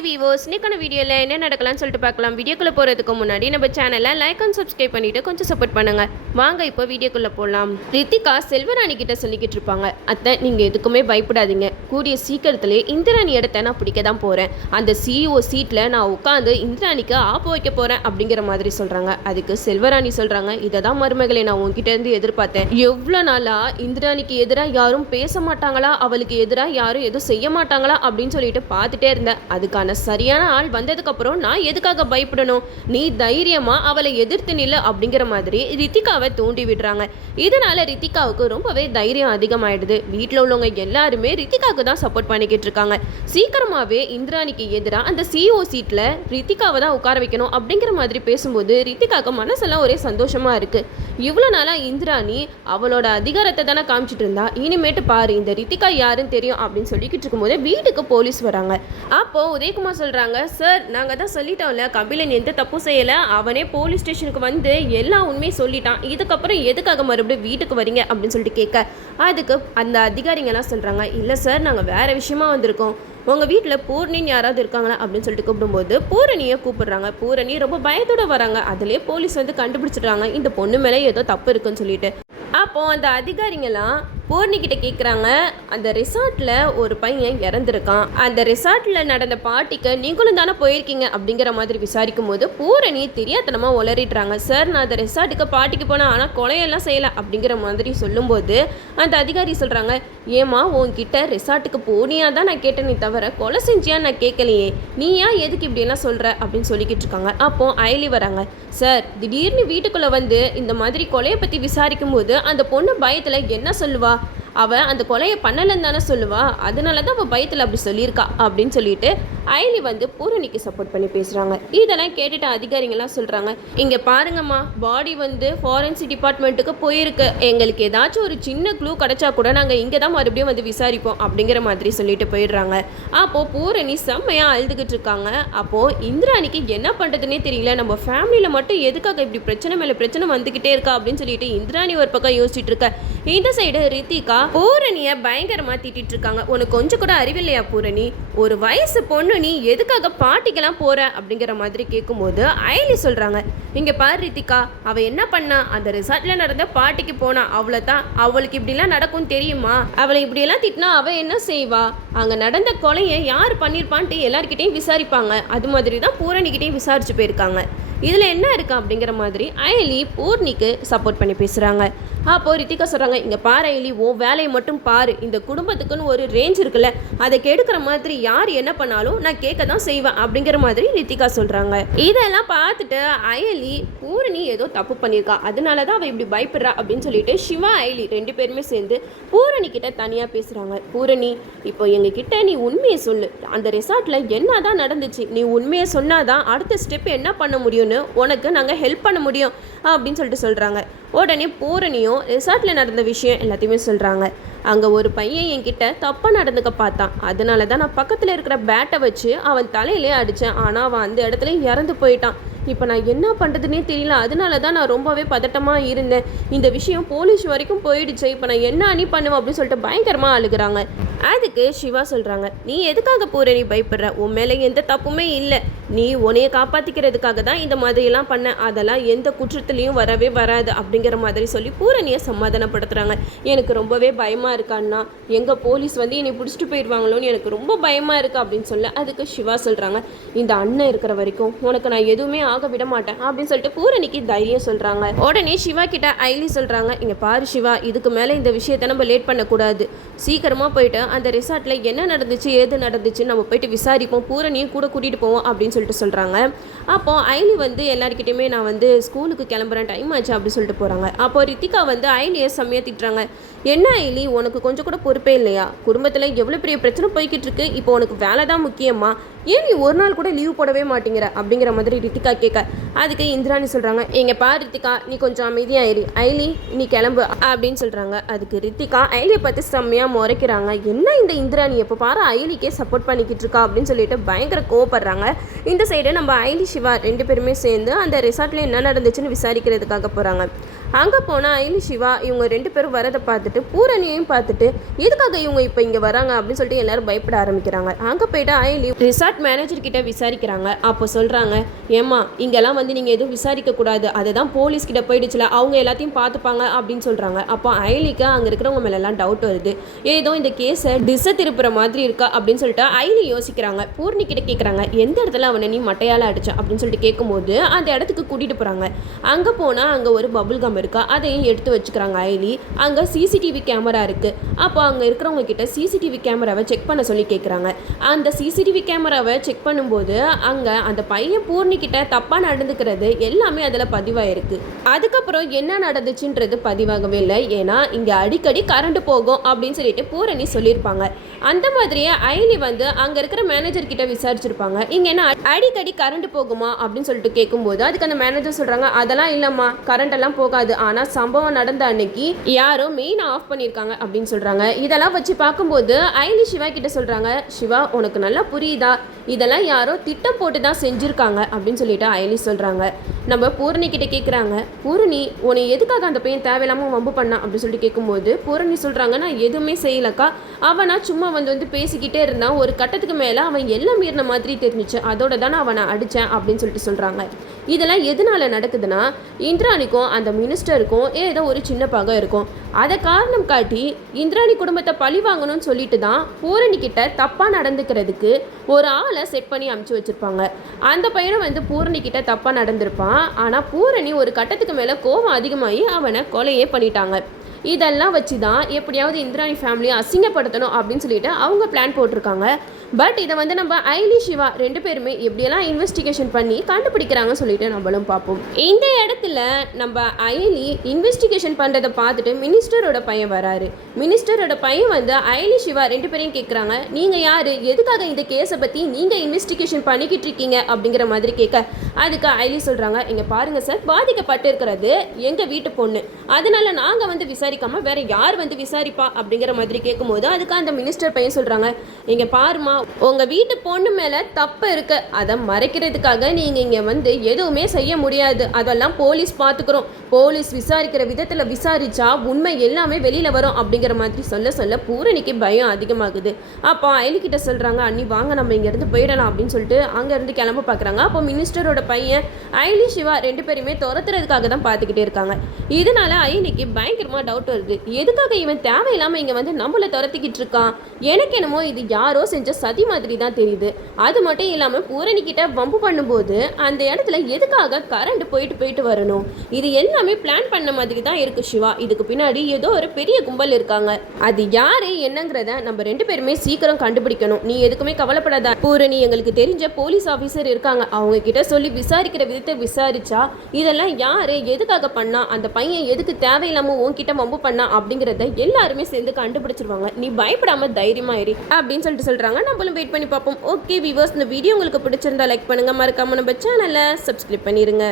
Hi viewers, இன்னைக்கான வீடியோவில் என்ன நடக்கலாம்னு சொல்லிட்டு பார்க்கலாம். வீடியோக்குள்ளே போகிறதுக்கு முன்னாடி நம்ம சேனலை லைக் அண்ட் சப்ஸ்கிரைப் பண்ணிவிட்டு கொஞ்சம் சப்போர்ட் பண்ணுங்கள். வாங்க இப்போ வீடியோக்குள்ளே போகலாம். ரித்திகா செல்வராணி கிட்ட சொல்லிக்கிட்டு இருப்பாங்க, அத்தை நீங்கள் எதுக்குமே பயப்படாதீங்க, கூடிய சீக்கிரத்திலே இந்திராணி இடத்த நான் பிடிக்க தான் போகிறேன். அந்த சிஇஓ சீட்டில் நான் உட்காந்து இந்திராணிக்கு ஆப்பு வைக்க போகிறேன் அப்படிங்கிற மாதிரி சொல்கிறாங்க. அதுக்கு செல்வராணி சொல்கிறாங்க, இதை தான் மருமகளை நான் உங்ககிட்ட இருந்து எதிர்பார்த்தேன். எவ்வளோ நாளாக இந்திராணிக்கு எதிராக யாரும் பேச மாட்டாங்களா, அவளுக்கு எதிராக யாரும் எதுவும் செய்ய மாட்டாங்களா அப்படின்னு சொல்லிட்டு பார்த்துட்டே இருந்தேன். அதுக்கான சரியான ஆள் வந்ததுக்கு அப்புறம் நான் எதுக்காக பயப்படணும், நீ தைரியமா அவளை எதிர்த்து நில்லு அப்படிங்கிற மாதிரி ரித்திகாவை தூண்டி விடுறாங்க. இதனால ரித்திகாவுக்கு ரொம்பவே தைரியம் அதிகமாயிடுது. வீட்டில் உள்ளவங்க எல்லாருமே ரித்திகாவுக்கு தான் சப்போர்ட் பண்ணிக்கிட்டு இருக்காங்க. சீக்கிரமாவே இந்திராணிக்கு எதிராக அந்த சிஓ சீட்ல ரித்திகாவை தான் உட்கார வைக்கணும் அப்படிங்கிற மாதிரி பேசும்போது ரித்திகாவுக்கு மனசெல்லாம் ஒரே சந்தோஷமா இருக்கு. இவ்வளோ நாளா இந்திராணி அவளோட அதிகாரத்தை தானே காமிச்சிட்டு இருந்தா, இனிமேட்டு பாரு இந்த ரித்திகா யாருன்னு தெரியும் அப்படின்னு சொல்லிக்கிட்டு இருக்கும்போது வீட்டுக்கு போலீஸ் வராங்க. அப்போ உதயகுமார் சொல்றாங்க, சார் நாங்கள் தான் சொல்லிட்டோம்ல கபிலன் எந்த தப்பும் செய்யலை, அவனே போலீஸ் ஸ்டேஷனுக்கு வந்து எல்லா உண்மையும் சொல்லிட்டான், இதுக்கப்புறம் எதுக்காக மறுபடியும் வீட்டுக்கு வரீங்க அப்படின்னு சொல்லிட்டு கேட்க, அதுக்கு அந்த அதிகாரிங்கெல்லாம் சொல்கிறாங்க, இல்லை சார் நாங்கள் வேறு விஷயமா வந்திருக்கோம், உங்கள் வீட்டில் பூரணின்னு யாராவது இருக்காங்களா அப்படின்னு சொல்லிட்டு கூப்பிடும்போது பூரணியை கூப்பிடுறாங்க. பூரணி ரொம்ப பயத்தோட வராங்க. அதுலேயே போலீஸ் வந்து கண்டுபிடிச்சிடுறாங்க இந்த பொண்ணு மேலே ஏதோ தப்பு இருக்குன்னு சொல்லிட்டு. அப்போ அந்த அதிகாரிங்கெல்லாம் பூர்ணிக்கிட்ட கேட்குறாங்க, அந்த ரிசார்ட்டில் ஒரு பையன் இறந்துருக்கான், அந்த ரிசார்ட்டில் நடந்த பார்ட்டிக்கு நீங்களும் தானே போயிருக்கீங்க அப்படிங்கிற மாதிரி விசாரிக்கும் போது பூரணி தெரியாதனமாக உளறிடுறாங்க. சார் நான் அந்த ரிசார்ட்டுக்கு பார்ட்டிக்கு போனேன், ஆனால் கொலையெல்லாம் செய்யலை அப்படிங்கிற மாதிரி சொல்லும்போது அந்த அதிகாரி சொல்கிறாங்க, ஏமா உன்கிட்ட ரிசார்ட்டுக்கு போனியா தான் நான் கேட்டேனே தவிர கொலை செஞ்சியான்னு நான் கேட்கலையே, நீ ஏன் எதுக்கு இப்படியெல்லாம் சொல்கிற அப்படின்னு சொல்லிக்கிட்டு இருக்காங்க. அப்போ அயலி வராங்க, சார் திடீர்னு வீட்டுக்குள்ளே வந்து இந்த மாதிரி கொலையை பற்றி விசாரிக்கும் போது அந்த பொண்ணு பயத்தில் என்ன சொல்லுவா, அவள் அந்த கொலையை பண்ணலன்னு தானே சொல்லுவா, அதனால தான் அவள் பயத்தில் அப்படி சொல்லியிருக்கா அப்படின்னு சொல்லிட்டு அயலி வந்து பூரணிக்கு சப்போர்ட் பண்ணி பேசுகிறாங்க. இதெல்லாம் கேட்டுட்டு அதிகாரிங்கெல்லாம் சொல்கிறாங்க, இங்கே பாருங்கம்மா பாடி வந்து ஃபாரன்சிக் டிபார்ட்மெண்ட்டுக்கு போயிருக்கு, எங்களுக்கு ஏதாச்சும் ஒரு சின்ன க்ளூ கிடச்சா கூட நாங்கள் இங்கே தான் மறுபடியும் வந்து விசாரிப்போம் அப்படிங்கிற மாதிரி சொல்லிட்டு போயிடுறாங்க. அப்போது பூரணி செம்மையாக அழுதுகிட்டு இருக்காங்க. அப்போது இந்திராணிக்கு என்ன பண்ணுறதுனே தெரியல, நம்ம ஃபேமிலியில் மட்டும் எதுக்காக இப்படி பிரச்சனை மேலே பிரச்சனை வந்துக்கிட்டே இருக்கா அப்படின்னு சொல்லிட்டு இந்திராணி ஒரு பக்கம் யோசிச்சுட்டு இருக்க, இந்த சைடு ரித்திகா பூரணியை பயங்கரமாக திட்டிட்டு இருக்காங்க. உனக்கு கொஞ்சம் கூட அறிவில்லையா பூரணி, ஒரு வயசு பொண்ணு நீ எதுக்காக பாட்டிக்கெல்லாம் போற அப்படிங்கிற மாதிரி கேட்கும்போது அயலி சொல்றாங்க, இங்க பாரு ரித்திகா, அவ என்ன பண்ணா, அந்த ரிசார்ட்ல நடந்த பாட்டிக்கு போனா, அவ்வளவுதான், அவளுக்கு இப்படிலாம் நடக்கும் தெரியுமா, அவளை இப்படியெல்லாம் திட்டினா அவ என்ன செய்வா, அங்க நடந்த கொலையை யார் பண்ணிருப்பான்ட்டு எல்லார்கிட்டையும் விசாரிப்பாங்க, அது மாதிரி தான் பூரணிக்கிட்டையும் விசாரிச்சு போயிருக்காங்க, இதுல என்ன இருக்கு அப்படிங்கிற மாதிரி அயலி பூர்ணிக்கு சப்போர்ட் பண்ணி பேசுறாங்க. அப்போ ரித்திகா சொல்றாங்க, இங்க பாரு அயலி, ஓ வேலையை மட்டும் பாரு, இந்த குடும்பத்துக்குன்னு ஒரு ரேஞ்ச் இருக்குல்ல, அதை கெடுக்கிற மாதிரி யார் என்ன பண்ணாலும் நான் கேட்க தான் செய்வேன் அப்படிங்கிற மாதிரி ரித்திகா சொல்றாங்க. இதெல்லாம் பார்த்துட்டு அயலி பூரணி ஏதோ தப்பு பண்ணியிருக்கா, அதனால தான் அவள் இப்படி பயப்படுறா அப்படின்னு சொல்லிட்டு சிவா அயலி ரெண்டு பேருமே சேர்ந்து பூரணி கிட்ட தனியா பேசுறாங்க. பூரணி, இப்போ எங்க கிட்ட நீ உண்மையை சொல்லு, அந்த ரிசார்ட்ல என்னதான் நடந்துச்சு, நீ உண்மையை சொன்னாதான் அடுத்த ஸ்டெப் என்ன பண்ண முடியும்னு உனக்கு நாங்கள் ஹெல்ப் பண்ண முடியும் அப்படின்னு சொல்லிட்டு சொல்கிறாங்க. உடனே பூரணியும் ரிசார்ட்டில் நடந்த விஷயம் எல்லாத்தையுமே சொல்கிறாங்க. அங்கே ஒரு பையன் என்கிட்ட தப்பாக நடந்துக்க பார்த்தான், அதனால தான் நான் பக்கத்தில் இருக்கிற பேட்டை வச்சு அவன் தலையிலே அடித்தேன், ஆனால் அவன் அந்த இடத்துல இறந்து போயிட்டான், இப்போ நான் என்ன பண்ணுறதுனே தெரியல, அதனால தான் நான் ரொம்பவே பதட்டமாக இருந்தேன், இந்த விஷயம் போலீஸ் வரைக்கும் போயிடுச்சு, இப்போ நான் என்ன அணி பண்ணுவேன் அப்படின்னு சொல்லிட்டு பயங்கரமாக அழுகிறாங்க. அதுக்கு சிவா சொல்கிறாங்க, நீ எதுக்காக பூரணி பயப்படுற, உன் மேலே எந்த தப்புமே இல்லை, நீ உன்னைய காப்பாற்றிக்கிறதுக்காக தான் இந்த மாதிரியெல்லாம் பண்ண, அதெல்லாம் எந்த குற்றத்துலேயும் வரவே வராது அப்படிங்கிற மாதிரி சொல்லி பூரணியை சமாதானப்படுத்துகிறாங்க. எனக்கு ரொம்பவே பயமாக இருக்கான்னா, எங்கள் போலீஸ் வந்து என்னை பிடிச்சிட்டு போயிடுவாங்களோன்னு எனக்கு ரொம்ப பயமாக இருக்குது அப்படின்னு சொல்ல, அதுக்கு சிவா சொல்கிறாங்க, இந்த அண்ணன் இருக்கிற வரைக்கும் உனக்கு நான் எதுவுமே ஆக விட மாட்டேன் அப்படின்னு சொல்லிட்டு பூரணிக்கு தைரியம் சொல்கிறாங்க. உடனே சிவா கிட்ட அயலி சொல்கிறாங்க, இங்கே பாரு சிவா, இதுக்கு மேலே இந்த விஷயத்தை நம்ம லேட் பண்ணக்கூடாது, சீக்கிரமாக போயிட்டு அந்த ரிசார்ட்டில் என்ன நடந்துச்சு ஏது நடந்துச்சு நம்ம போயிட்டு விசாரிப்போம், பூரணியும் கூட கூட்டிகிட்டு போவோம் அப்படின்னு சொல்லிட்டு சொல்கிறாங்க. அப்போ அயலி வந்து எல்லாருக்கிட்டையுமே நான் வந்து ஸ்கூலுக்கு கிளம்புறேன், டைம் ஆச்சு அப்படின்னு சொல்லிட்டு போகிறாங்க. அப்போ ரித்திகா வந்து அயலியை செம்மையாக திட்டுறாங்க, என்ன அயலி உனக்கு கொஞ்சம் கூட பொறுப்பே இல்லையா, குடும்பத்தில் எவ்வளோ பெரிய பிரச்சனை போய்கிட்டு இருக்கு, இப்போ உனக்கு வேலை தான் முக்கியமா, ஏன் நீ ஒரு நாள் கூட லீவ் போடவே மாட்டேங்கிற அப்படிங்கிற மாதிரி ரித்திகா கேட்க, அதுக்கு இந்திராணி சொல்கிறாங்க, எங்க பாரு ரித்திகா, நீ கொஞ்சம் அமைதியாயிரு, அயலி நீ கிளம்பு அப்படின்னு சொல்கிறாங்க. அதுக்கு ரித்திகா அயலியை பார்த்து செம்மையாக முறைக்கிறாங்க, என்ன இந்த இந்திராணி எப்போ பாரு அயலிக்கே சப்போர்ட் பண்ணிக்கிட்டு இருக்கா அப்படின்னு சொல்லிட்டு பயங்கர கோவப்படுறாங்க. இந்த சைடு நம்ம அயலி சிவா ரெண்டு பேருமே சேர்ந்து அந்த ரிசார்ட்டில் என்ன நடந்துச்சுன்னு விசாரிக்கிறதுக்காக போகிறாங்க. அங்கே போனால் அயலி சிவா இவங்க 2 பேரும் வரதை பார்த்துட்டு பூரணியையும் பார்த்துட்டு எதுக்காக இவங்க இப்போ இங்கே வராங்க அப்படின்னு சொல்லிட்டு எல்லாரும் பயப்பட ஆரம்பிக்கிறாங்க. அங்கே போய்ட்டு அயலி ரிசார்ட் மேனேஜர் கிட்ட விசாரிக்கிறாங்க. அப்போ சொல்கிறாங்க, ஏம்மா இங்கெல்லாம் வந்து நீங்கள் எதுவும் விசாரிக்கக்கூடாது, அதுதான் போலீஸ்கிட்ட போயிடுச்சுல, அவங்க எல்லாத்தையும் பார்த்துப்பாங்க அப்படின்னு சொல்கிறாங்க. அப்போ அயலிக்கு அங்கே இருக்கிறவங்க மேலெல்லாம் டவுட் வருது, ஏதோ இந்த கேஸை திசை திருப்புற மாதிரி இருக்கா அப்படின்னு சொல்லிட்டு அயலி யோசிக்கிறாங்க. பூர்ணி கிட்ட கேட்குறாங்க, எந்த இடத்துல அவனை நீ மட்டையால் அடிச்சா அப்படின்னு சொல்லிட்டு கேட்கும்போது அந்த இடத்துக்கு கூட்டிகிட்டு போகிறாங்க. அங்கே போனால் அங்கே ஒரு பபுள் கம் இருக்கா, அதையும் எடுத்து வச்சுக்கிறாங்க அயலி. அங்கே சிசிடிவி கேமரா இருக்குது. அப்போ அங்கே இருக்கிறவங்க கிட்ட சிசிடிவி கேமராவை செக் பண்ண சொல்லி கேட்குறாங்க. அந்த சிசிடிவி கேமராவை செக் பண்ணும்போது அங்கே அந்த பையன் பூர்ணி கிட்ட தப்பாக நடந்துக்கிறது எல்லாமே அதில் பதிவாயிருக்கு. அதுக்கப்புறம் என்ன நடந்துச்சுன்றது பதிவாகவே இல்லை, ஏன்னா இங்கே அடிக்கடி கரண்ட் போகும் அப்படின்னு சொல்லிட்டு பூரணி சொல்லியிருப்பாங்க. அந்த மாதிரியே அயலி வந்து அங்கே இருக்கிற மேனேஜர் கிட்ட விசாரிச்சிருப்பாங்க, இங்கே என்ன அடிக்கடி கரண்ட் போகுமா அப்படின்னு சொல்லிட்டு கேட்கும்போது அதுக்கு அந்த மேனேஜர் சொல்கிறாங்க, அதெல்லாம் இல்லைம்மா, கரண்ட் எல்லாம் போகாது, ஆனால் சம்பவம் நடந்த அன்னைக்கு யாரோ மெயின் ஆஃப் பண்ணியிருக்காங்க அப்படின்னு சொல்கிறாங்க. இதெல்லாம் வச்சு பார்க்கும்போது அயலி சிவா கிட்ட சொல்கிறாங்க, சிவா உனக்கு நல்லா புரியுதா, இதெல்லாம் யாரோ திட்டம் போட்டு தான் செஞ்சுருக்காங்க அப்படின்னு சொல்லிட்டு அயலி சொல்கிறாங்க. நம்ம பூரணி கிட்ட கேட்குறாங்க, பூரணி உன்னை எதுக்காக அந்த பையன் தேவையில்லாமல் வம்பு பண்ணான் அப்படின்னு சொல்லிட்டு கேட்கும்போது பூரணி சொல்கிறாங்க, நான் எதுவுமே செய்யலக்கா, அவனா சும்மா வந்து பேசிக்கிட்டே இருந்தான், ஒரு கட்டத்துக்கு மேலே அவன் எல்லாம் மீறின மாதிரி தெரிஞ்சிச்சு, அதோட தானே அவனை அடித்தேன் அப்படின்னு சொல்லிட்டு சொல்கிறாங்க. இதெல்லாம் எதனால நடக்குதுன்னா, இந்திராணிக்கும் அந்த மினிஸ்டருக்கும் ஏதோ ஒரு சின்ன பகை இருக்கும். அதை காரணம் காட்டி இந்திராணி குடும்பத்தை பழி வாங்கணும்னு சொல்லிட்டு தான் பூரணி கிட்ட தப்பாக நடந்துக்கிறதுக்கு ஒரு ஆளை செட் பண்ணி அமுச்சு வச்சுருப்பாங்க. அந்த பையனை வந்து பூரணி கிட்ட தப்பாக நடந்திருப்பான். ஆனால் பூரணி ஒரு கட்டத்துக்கு மேலே கோபம் அதிகமாகி அவனை கொலையே பண்ணிட்டாங்க. இதெல்லாம் வச்சு தான் எப்படியாவது இந்திராணி ஃபேமிலியை அசிங்கப்படுத்தணும் அப்படின்னு சொல்லிட்டு அவங்க பிளான் போட்டிருக்காங்க. பட் இதை வந்து நம்ம அயலி சிவா 2 பேருமே எப்படியெல்லாம் இன்வெஸ்டிகேஷன் பண்ணி கண்டுபிடிக்கிறாங்கன்னு சொல்லிட்டு நம்மளும் பார்ப்போம். இந்த இடத்துல நம்ம அயலி இன்வெஸ்டிகேஷன் பண்ணுறதை பார்த்துட்டு மினிஸ்டரோட பையன் வராரு. மினிஸ்டரோட பையன் வந்து அயலி சிவா 2 பேரையும் கேட்குறாங்க, நீங்கள் யார், எதுக்காக இந்த கேஸை பற்றி நீங்கள் இன்வெஸ்டிகேஷன் பண்ணிக்கிட்டு இருக்கீங்க அப்படிங்கிற மாதிரி கேட்க, அதுக்கு அயலி சொல்கிறாங்க, இங்கே பாருங்கள் சார், பாதிக்கப்பட்டு இருக்கிறது எங்கள் வீட்டு பொண்ணு, அதனால நாங்கள் வந்து விசாரிக்காமல் வேற யார் வந்து விசாரிப்பா அப்படிங்கிற மாதிரி கேட்கும்போது அதுக்கு அந்த மினிஸ்டர் பையன் சொல்கிறாங்க, இங்கே பாருமா, உங்கள் வீட்டு பொண்ணு மேலே தப்பு இருக்கு, அதை மறைக்கிறதுக்காக நீங்கள் இங்கே வந்து எதுவுமே செய்ய முடியாது, அதெல்லாம் போலீஸ் பார்த்துக்கிறோம், போலீஸ் விசாரிக்கிற விதத்தில் விசாரிச்சா உண்மை எல்லாமே வெளியில் வரும் அப்படிங்கிற மாதிரி சொல்ல பூரணிக்கு பயம் அதிகமாகுது. அப்போ அயலிக்கிட்ட சொல்கிறாங்க, அண்ணி வாங்க நம்ம இங்கேருந்து போயிடலாம் அப்படின்னு சொல்லிட்டு அங்கேருந்து கிளம்ப பார்க்குறாங்க. அப்போ மினிஸ்டரோட பையன் அயலி சிவா 2 பேருமே துரத்துறதுக்காக தான் பார்த்துக்கிட்டே இருக்காங்க. இதனால அயலிக்கு பயங்கரமாக டவுட் வருது, எதுக்காக இவன் தேவையில்லாமல் இங்கே வந்து நம்மளை துரத்திக்கிட்டு இருக்கான், எனக்கு என்னமோ இது யாரோ செஞ்ச சதி மாதிரி தான் தெரியுது. அது மட்டும் இல்லாமல் பூரணிக்கிட்ட வம்பு பண்ணும்போது அந்த இடத்துல எதுக்காக கரண்ட் போயிட்டு வரணும், இது எல்லாமே பிளான் பண்ண மாதிரி தான் இருக்கு சிவா, இதுக்கு பின்னாடி ஏதோ ஒரு பெரிய கும்பல் இருக்காங்க, அது யாரு என்னங்கிறத நம்ம 2 பேருமே சீக்கிரம் கண்டுபிடிக்கணும், நீ எதுக்குமே கவலைப்படாத பூரணி, எங்களுக்கு தெரிஞ்ச போலீஸ் ஆஃபீஸர் இருக்காங்க, அவங்க கிட்ட சொல்லி விசாரிக்கிற விதத்தை விசாரிச்சா இதெல்லாம் யாரு எதுக்காக பண்ணா, அந்த பையன் எதுக்கு தேவையில்லாம உன்கிட்ட வம்பு பண்ணா அப்படிங்கிறத எல்லாருமே சேர்ந்து கண்டுபிடிச்சிருவாங்க, நீ பயப்படாம தைரியமா இரு அப்படின்னு சொல்றாங்க. நம்மளும் வெயிட் பண்ணி பார்ப்போம். ஓகே வியூவர்ஸ், இந்த வீடியோ உங்களுக்கு பிடிச்சிருந்தா லைக் பண்ணுங்க, மறக்காம நம்ம சேனலை சப்ஸ்கிரைப் பண்ணிருங்க.